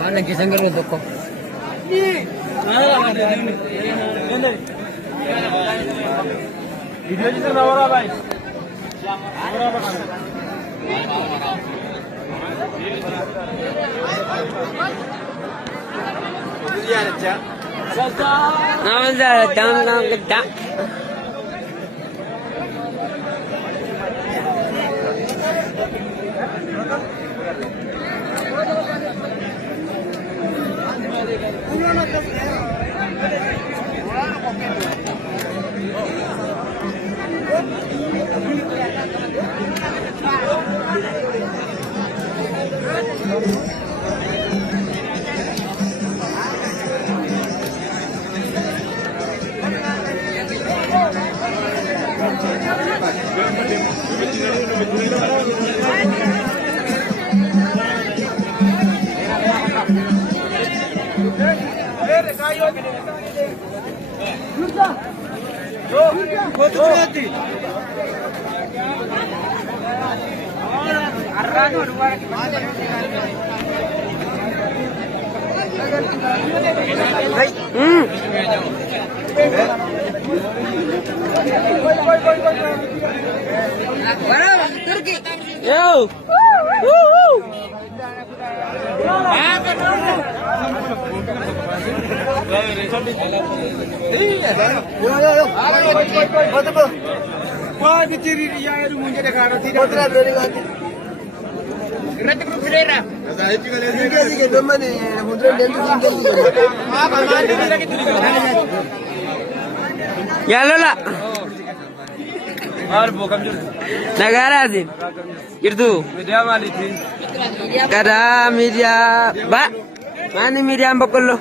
Mana kisah nggak untuk kok? Video itu berapa bay? Berapa kan? Video aja. Nama saya jangan kita. Yo. Ya lola. और वो कम नगारा दिन इर्दू मीडिया वाली थी करा मीडिया बा मानी मीडिया हम बकुल्लो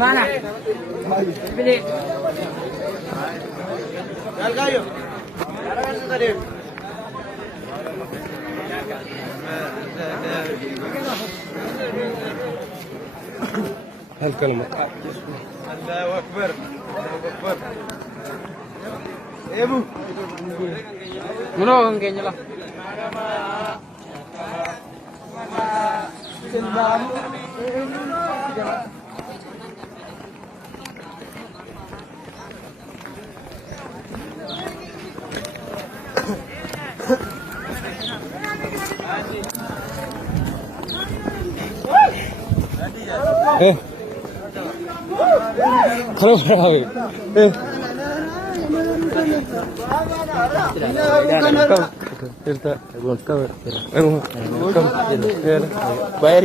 Mana? Pilih. Galgayo. هالكلمة الله أكبر الله أكبر إيه بو منو kayaknya lah kalau berapa? Bayar